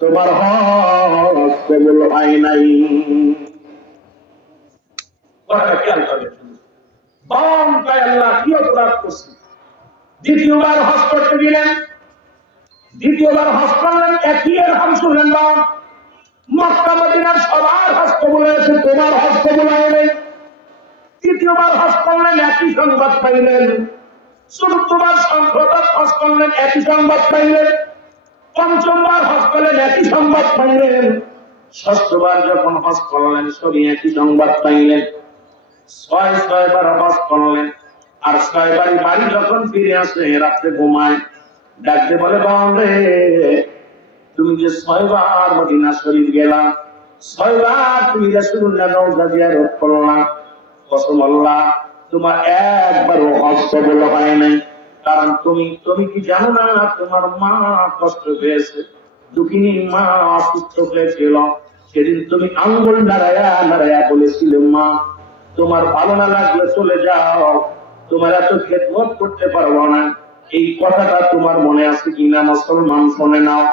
তোমার হজ হয় নাই। দ্বিতীয়বার হজ করতে দিলেন দ্বিতীয়বার হজ করলেন, একই এরকম শুনলেন বাম মক্কা, মদিনার সবার হজ কবুল হয়েছে, তোমার হজ কবুল হয় তৃতীয়বার হজ করলেন, একই সংবাদ পাইলেন। চতুর্থবার সংখ্যবার হজ করলেন, একই সংবাদ পাইলেন। পঞ্চমবার হজ একই সংবাদ পাইলেন। ষষ্ঠবার যখন হজ করলেন, সবই একই সংবাদ পাইলেন। ছয় ছয় বার হজ করলেন। আর ছয় বাড়ি যখন ফিরে আসে রাত্রে ঘুমায়। ডাকতে বলে বাউন্ডে তুমি যে ছয়বার মদিনা শরীফ গেলা, ছয়বার তুমি রাসূলুল্লাহ রওজা জিয়ারত করলা। কসম আল্লাহ, তোমার একবারও হজ কবুল হয় নাই। কারণ তুমি তুমি কি জানো না, তোমার মা কষ্ট পেয়েছে। দুঃখিনী মা অসুস্থ হয়েছিল সেদিন তুমি আঙ্গুল নাড়ায়া নাড়ায়া বলেছিলে, মা, তোমার ভালো না লাগলে চলে যাও। তোমার এত খেদমত করতে পারব না। এই কথাটা তোমার মনে আছে কিনা মুসলমান শোনে নাও।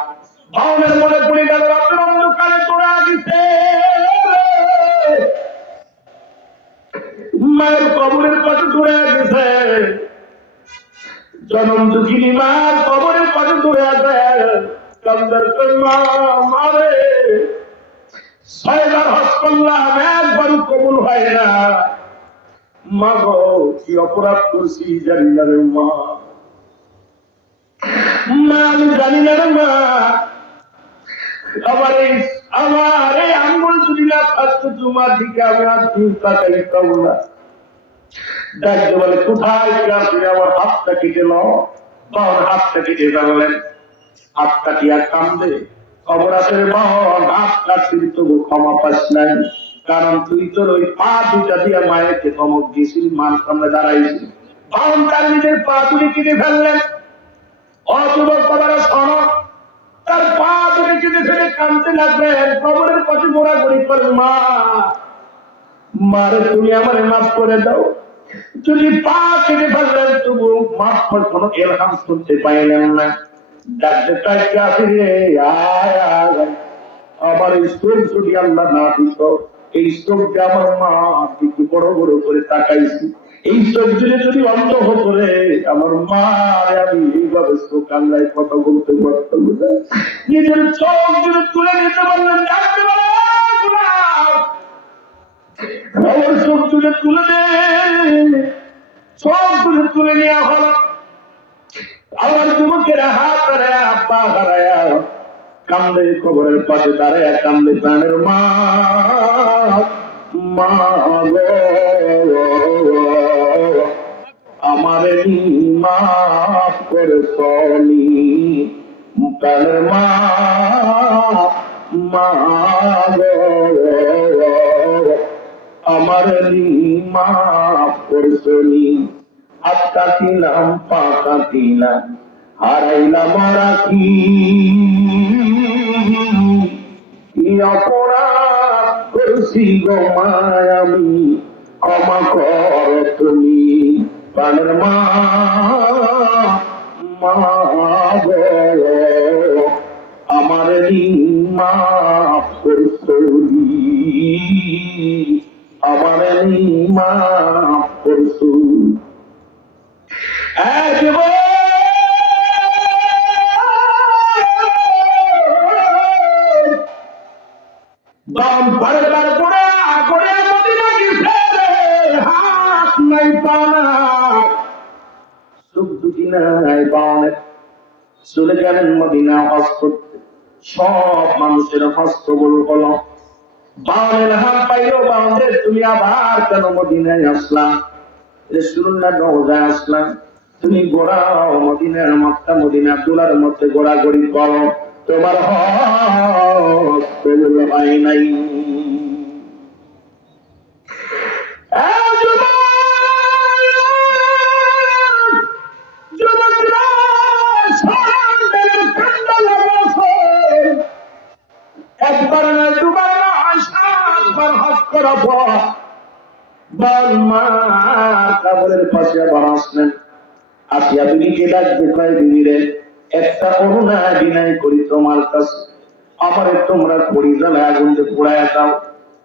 বাউনের মনে পড়ে গেল, রাতের অন্ধকারে তোরা দিছে মায়ের কবরের পাশে দূরে গেছে জনম দুঃখিনী মার কবরের পাশে দূরে আছে। কান্দার মারে ছয়বার করলাম একবারও কবুল হয় না। মা গো কি অপরাধ করছি জানি না রে মা। মা, আমি জানি না রে মা। আমার এই আমার এই আঙ্গুল যদি না থাকতো, তোমার দিকে আমি আর পাবো না। বলে, কোথায় আমার হাতটা কেটে নাও? বাবার হাতটা কেটে ফেললেন হাত কাটিয়া কান্দে। অপরাধের বাহন হাত কাটছিল তবু ক্ষমা পাস নাই। কারণ তুই তোর ওই পা দুটা দিয়ে মায়েরকে ধমক দিয়েছিলি মান সামনে দাঁড়াইছিলি। বাহন তার নিজের পা তুলে কেটে ফেললেন। অযুবক বাবারা, শোনো। তার পা ধরে কেটে ফেলে কাঁদতে লাগলেন। কবরের পথে মোড়া করি করে মা। মারে তুমি আমারে মাফ করে দাও। যদি পা কেটে ফেললেন, তবু মাফ করে কোনো এরহাম শুনতে পাইলেন না। আসি আমার এই স্টোভ যদি আল্লাহ না দিত এই স্টোভকে আমার মা দিকে বড় বড় করে তাকাইছি। এই চোখ যদি অন্ধ হতো রে, আমার মা আমি এইভাবে চোখ আল্লাহ কথা বলতে পারতাম নিজের চোখ যদি তুলে নিতে পারলেন ডাকতে আমার চোখ তুলে তুলে দে চোখ তুলে তুলে নেওয়া হলো আমার যুবকের হাত হারায়া পা হারায়া কান্দে কবরের পাশে দাঁড়ায় কান্দে প্রাণের মা মা মাফ করে সনি প্রাণের মা আমার মাফ করে সনি হাত কাটিলাম পা কাটিলাম হারাইলাম রাখি। কি গো ক্ষমা কর তুমি মা আমার মাফ করছি আমার মাফ চলে গেলেন মদিনা হজ সব মানুষের হস্তবল হলো বাউনের হাত পাইও বাউনের তুমি আবার কেন মদিনায় আসলাম রসুল্লাহ রওজায় আসলাম তুমি গোড়াও মদিনার মক্কা, মদিনা তুলার মধ্যে গোড়াগড়ি করো। তোমার হয় নাই। একবার না দুবার না সাতবার হাত করা পর বল মা কাবরের পাশে আবার আসলেন আসিয়া তুমি কে ডাকবে কয় দিদিরে, একটা করুণা বিনয় করি তোমার কাছে। আমারে তোমরা করি জানে আগুন পোড়ায় দাও।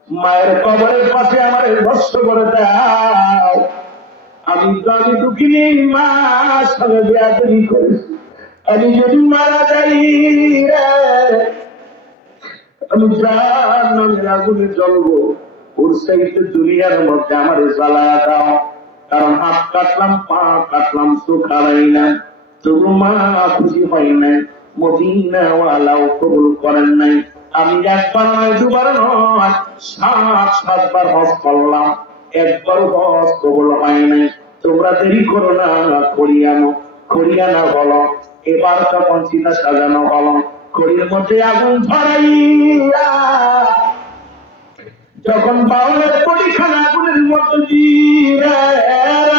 মায়ের কবরের পাশে আমার ভস্য করে দাও। আমি তো আমি দুঃখিনী, মা, সঙ্গে বেয়াদবি করেছি। আমি যদি মারা যাই রে, আমি যার নামের আগুনে জ্বলবো। ওর সাইতে দুনিয়ার মধ্যে আমার জ্বালা দাও। কারণ হাত কাটলাম, পা কাটলাম, চোখ হারাইলাম তবু মা খুশি হয় নাই, মদিনাওয়ালাও কবুল করেন নাই। আমি একবার নয়, দুবার নয়, সাত, সাতবার হজ করলাম। একবার হজ কবুল হয় নাই। তোমরা দেরি করো না করিয়ানো করিয়ানা বলো। এবার তখন চিন্তা সাজানো হলো, খড়ির মধ্যে আগুন ধরাইয়া যখন বাউলের পরিখানা গুলির মতো দিয়ে